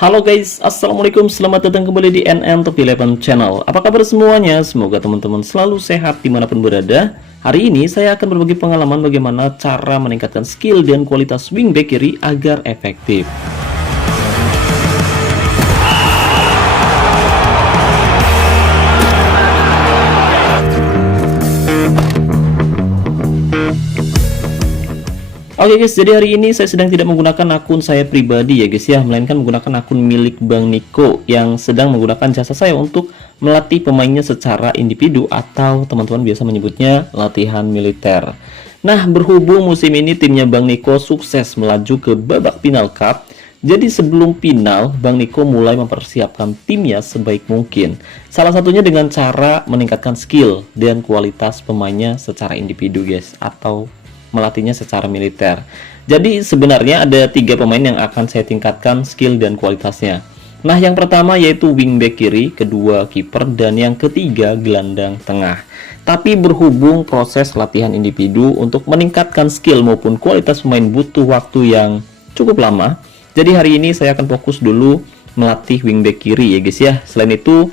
Halo guys, assalamualaikum, selamat datang kembali di NN Top 11 Channel. Apa kabar semuanya? Semoga teman-teman selalu sehat dimanapun berada. Hari ini saya akan berbagi pengalaman bagaimana cara meningkatkan skill dan kualitas wingback kiri agar efektif. Oke guys, jadi hari ini saya sedang tidak menggunakan akun saya pribadi ya guys ya, melainkan menggunakan akun milik Bang Niko yang sedang menggunakan jasa saya untuk melatih pemainnya secara individu atau teman-teman biasa menyebutnya latihan militer. Nah, berhubung musim ini timnya Bang Niko sukses melaju ke babak final cup, jadi sebelum final Bang Niko mulai mempersiapkan timnya sebaik mungkin. Salah satunya dengan cara meningkatkan skill dan kualitas pemainnya secara individu guys, atau melatihnya secara militer. Jadi sebenarnya ada 3 pemain yang akan saya tingkatkan skill dan kualitasnya. Nah, yang pertama yaitu wingback kiri, kedua kiper, dan yang ketiga gelandang tengah. Tapi berhubung proses latihan individu untuk meningkatkan skill maupun kualitas pemain butuh waktu yang cukup lama, jadi hari ini saya akan fokus dulu melatih wingback kiri ya guys ya. Selain itu,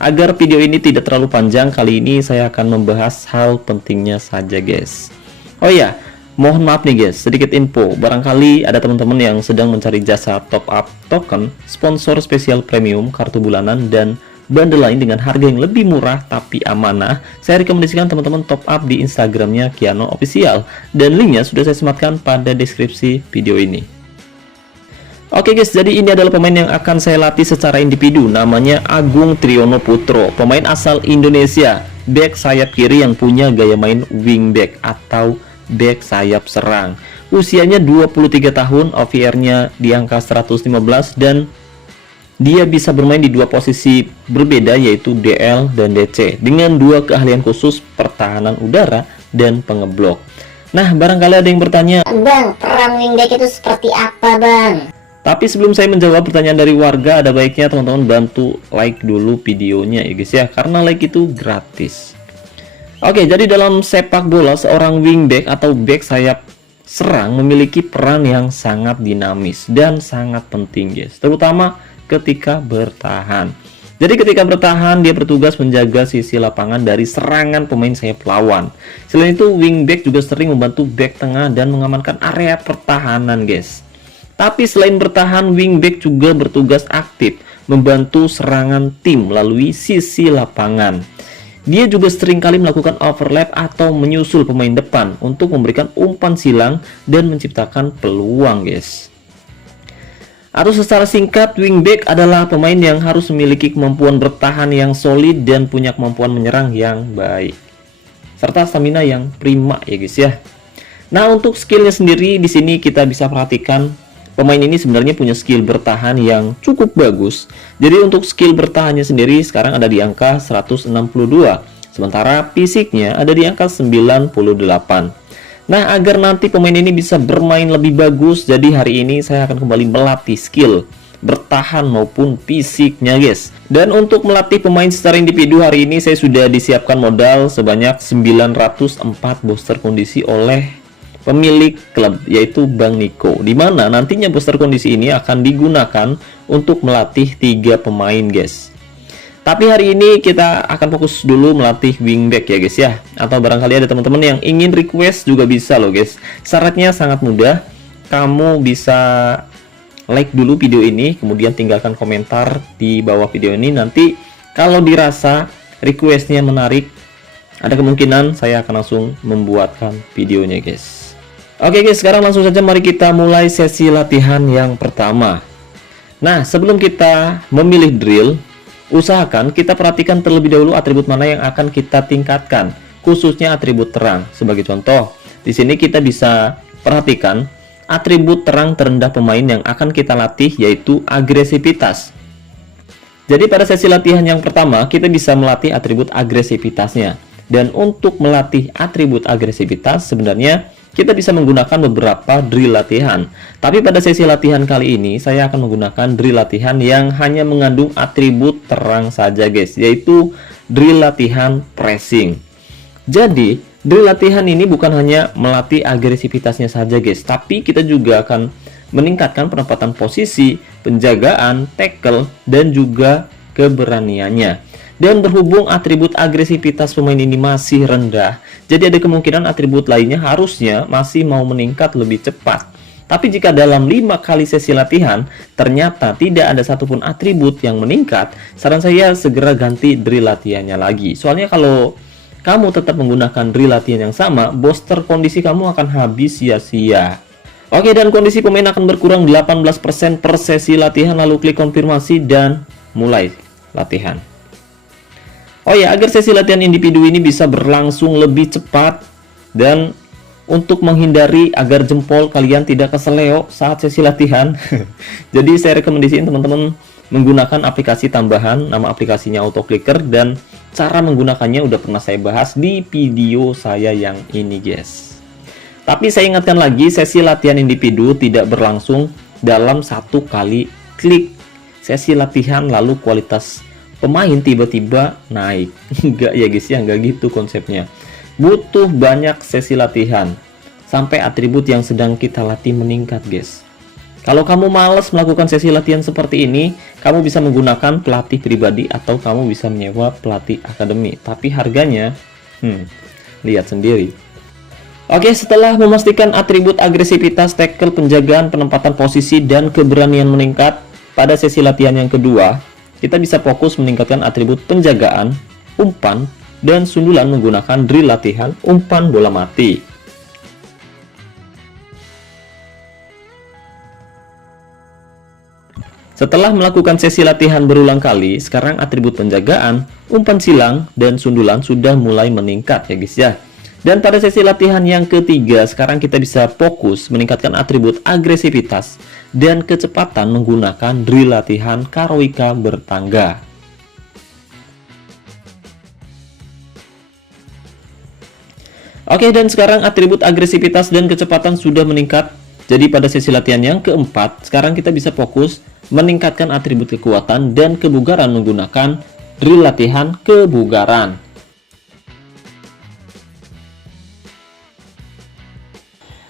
agar video ini tidak terlalu panjang, kali ini saya akan membahas hal pentingnya saja guys. Oh ya, mohon maaf nih guys, sedikit info. Barangkali ada teman-teman yang sedang mencari jasa top up token, sponsor spesial premium, kartu bulanan, dan bundle lain dengan harga yang lebih murah tapi amanah. Saya rekomendasikan teman-teman top up di Instagramnya Kiano Official, dan linknya sudah saya sematkan pada deskripsi video ini. Oke guys, jadi ini adalah pemain yang akan saya latih secara individu. Namanya Agung Triyono Putro, pemain asal Indonesia, back sayap kiri yang punya gaya main wingback atau back sayap serang. Usianya 23 tahun, OVR-nya di angka 115, dan dia bisa bermain di 2 posisi berbeda yaitu DL dan DC dengan 2 keahlian khusus pertahanan udara dan pengeblok. Nah, barangkali ada yang bertanya, Bang, perang wingback itu seperti apa bang? tapi sebelum saya menjawab pertanyaan dari warga, ada baiknya teman-teman bantu like dulu videonya ya guys ya, karena like itu gratis. Oke, jadi dalam sepak bola seorang wingback atau back sayap serang memiliki peran yang sangat dinamis dan sangat penting guys, terutama ketika bertahan. Jadi ketika bertahan dia bertugas menjaga sisi lapangan dari serangan pemain sayap lawan. Selain itu wingback juga sering membantu back tengah dan mengamankan area pertahanan guys. Tapi selain bertahan, wingback juga bertugas aktif membantu serangan tim melalui sisi lapangan. Dia juga seringkali melakukan overlap atau menyusul pemain depan untuk memberikan umpan silang dan menciptakan peluang guys. Atau secara singkat, wingback adalah pemain yang harus memiliki kemampuan bertahan yang solid dan punya kemampuan menyerang yang baik, serta stamina yang prima ya guys ya. Nah, untuk skillnya sendiri di sini kita bisa perhatikan pemain ini sebenarnya punya skill bertahan yang cukup bagus. Jadi untuk skill bertahannya sendiri sekarang ada di angka 162, sementara fisiknya ada di angka 98. Nah, agar nanti pemain ini bisa bermain lebih bagus, jadi hari ini saya akan kembali melatih skill bertahan maupun fisiknya guys. Dan untuk melatih pemain secara individu hari ini saya sudah disiapkan modal sebanyak 904 booster kondisi oleh pemilik klub yaitu Bang Niko, dimana nantinya booster kondisi ini akan digunakan untuk melatih 3 pemain guys. Tapi hari ini kita akan fokus dulu melatih wingback ya guys ya, atau barangkali ada teman-teman yang ingin request juga bisa loh guys. Syaratnya sangat mudah, kamu bisa like dulu video ini, kemudian tinggalkan komentar di bawah video ini. Nanti kalau dirasa requestnya menarik, ada kemungkinan saya akan langsung membuatkan videonya guys. Oke guys, sekarang langsung saja mari kita mulai sesi latihan yang pertama. Nah, sebelum kita memilih drill, usahakan kita perhatikan terlebih dahulu atribut mana yang akan kita tingkatkan, khususnya atribut terang. Sebagai contoh, di sini kita bisa perhatikan atribut terang terendah pemain yang akan kita latih yaitu agresivitas. Jadi pada sesi latihan yang pertama kita bisa melatih atribut agresivitasnya. Dan untuk melatih atribut agresivitas sebenarnya kita bisa menggunakan beberapa drill latihan. Tapi pada sesi latihan kali ini saya akan menggunakan drill latihan yang hanya mengandung atribut terang saja guys, yaitu drill latihan pressing. Jadi drill latihan ini bukan hanya melatih agresivitasnya saja guys, tapi kita juga akan meningkatkan penempatan posisi, penjagaan, tackle, dan juga keberaniannya. Dan berhubung atribut agresivitas pemain ini masih rendah, jadi ada kemungkinan atribut lainnya harusnya masih mau meningkat lebih cepat. Tapi jika dalam 5 kali sesi latihan ternyata tidak ada satupun atribut yang meningkat, saran saya segera ganti drill latihannya lagi. Soalnya kalau kamu tetap menggunakan drill latihan yang sama, booster kondisi kamu akan habis sia-sia. Oke, dan kondisi pemain akan berkurang 18% per sesi latihan, lalu klik konfirmasi dan mulai latihan. Oh ya, agar sesi latihan individu ini bisa berlangsung lebih cepat dan untuk menghindari agar jempol kalian tidak keseleo saat sesi latihan, jadi saya rekomendasiin teman-teman menggunakan aplikasi tambahan, nama aplikasinya AutoClicker, dan cara menggunakannya udah pernah saya bahas di video saya yang ini guys. Tapi saya ingatkan lagi, sesi latihan individu tidak berlangsung dalam satu kali klik sesi latihan lalu kualitas pemain tiba-tiba naik. Enggak ya guys ya, enggak gitu konsepnya. Butuh banyak sesi latihan sampai atribut yang sedang kita latih meningkat guys. Kalau kamu malas melakukan sesi latihan seperti ini, kamu bisa menggunakan pelatih pribadi atau kamu bisa menyewa pelatih akademi. Tapi harganya, lihat sendiri. Oke, setelah memastikan atribut agresivitas, tackle, penjagaan, penempatan posisi, dan keberanian meningkat pada sesi latihan yang kedua, kita bisa fokus meningkatkan atribut penjagaan, umpan, dan sundulan menggunakan drill latihan umpan bola mati. Setelah melakukan sesi latihan berulang kali, sekarang atribut penjagaan, umpan silang, dan sundulan sudah mulai meningkat ya guys ya. Dan pada sesi latihan yang ketiga, sekarang kita bisa fokus meningkatkan atribut agresivitas dan kecepatan menggunakan drill latihan Karoika bertangga. Oke, dan sekarang atribut agresivitas dan kecepatan sudah meningkat. Jadi pada sesi latihan yang keempat, sekarang kita bisa fokus meningkatkan atribut kekuatan dan kebugaran menggunakan drill latihan kebugaran.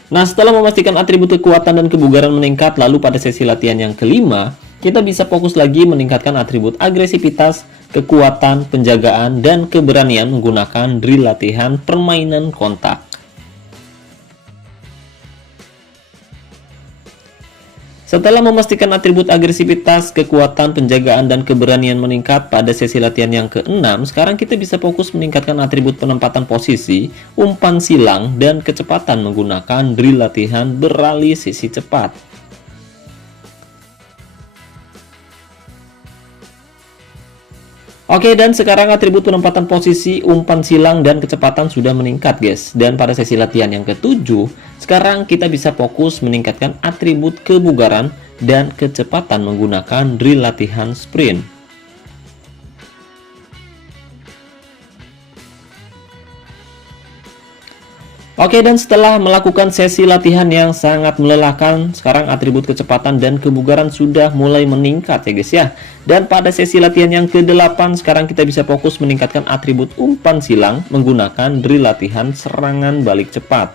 Nah, setelah memastikan atribut kekuatan dan kebugaran meningkat, lalu pada sesi latihan yang kelima, kita bisa fokus lagi meningkatkan atribut agresivitas, kekuatan, penjagaan, dan keberanian menggunakan drill latihan permainan kontak. Setelah memastikan atribut agresivitas, kekuatan, penjagaan, dan keberanian meningkat pada sesi latihan yang ke-6, sekarang kita bisa fokus meningkatkan atribut penempatan posisi, umpan silang, dan kecepatan menggunakan drill latihan beralih sisi cepat. Oke, dan sekarang atribut penempatan posisi, umpan silang, dan kecepatan sudah meningkat guys. Dan pada sesi latihan yang ke-7, sekarang kita bisa fokus meningkatkan atribut kebugaran dan kecepatan menggunakan drill latihan sprint. Oke, dan setelah melakukan sesi latihan yang sangat melelahkan, sekarang atribut kecepatan dan kebugaran sudah mulai meningkat ya guys ya. Dan pada sesi latihan yang ke-8, sekarang kita bisa fokus meningkatkan atribut umpan silang menggunakan drill latihan serangan balik cepat.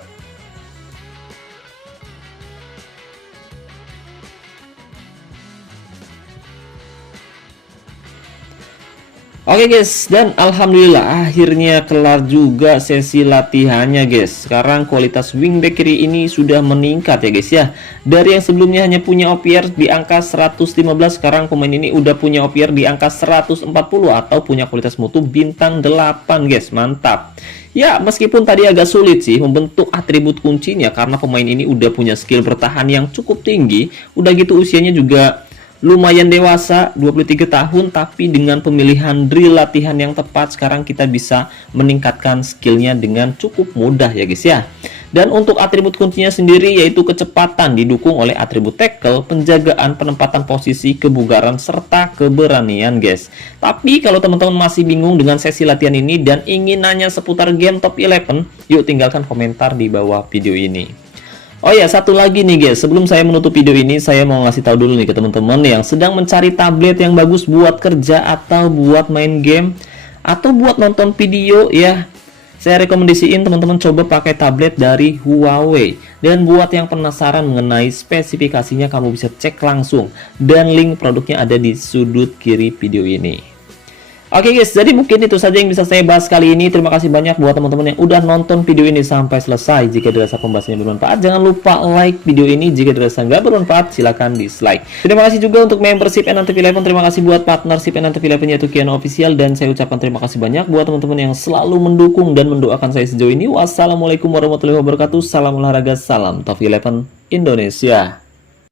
Oke guys, dan alhamdulillah akhirnya kelar juga sesi latihannya guys. Sekarang kualitas wingback kiri ini sudah meningkat ya guys ya. Dari yang sebelumnya hanya punya OPR di angka 115, sekarang pemain ini udah punya OPR di angka 140 atau punya kualitas mutu bintang 8 guys. Mantap. Ya, meskipun tadi agak sulit sih membentuk atribut kuncinya karena pemain ini udah punya skill bertahan yang cukup tinggi. Udah gitu usianya juga lumayan dewasa, 23 tahun, tapi dengan pemilihan drill latihan yang tepat, sekarang kita bisa meningkatkan skillnya dengan cukup mudah ya guys ya. Dan untuk atribut kuncinya sendiri yaitu kecepatan, didukung oleh atribut tackle, penjagaan, penempatan posisi, kebugaran, serta keberanian guys. Tapi kalau teman-teman masih bingung dengan sesi latihan ini dan ingin nanya seputar game top 11, yuk tinggalkan komentar di bawah video ini. Oh ya, satu lagi nih guys, sebelum saya menutup video ini, saya mau ngasih tahu dulu nih ke teman-teman yang sedang mencari tablet yang bagus buat kerja atau buat main game atau buat nonton video ya. Saya rekomendasiin teman-teman coba pakai tablet dari Huawei. Dan buat yang penasaran mengenai spesifikasinya, kamu bisa cek langsung, dan link produknya ada di sudut kiri video ini. Oke guys, jadi mungkin itu saja yang bisa saya bahas kali ini. Terima kasih banyak buat teman-teman yang udah nonton video ini sampai selesai. Jika dirasa pembahasannya bermanfaat, jangan lupa like video ini. Jika dirasa nggak bermanfaat, silahkan dislike. Terima kasih juga untuk membership NNTV11. Terima kasih buat partnership NNTV11 yaitu Kiano Official. Dan saya ucapkan terima kasih banyak buat teman-teman yang selalu mendukung dan mendoakan saya sejauh ini. Wassalamualaikum warahmatullahi wabarakatuh. Salam olahraga, salam TOV11 Indonesia.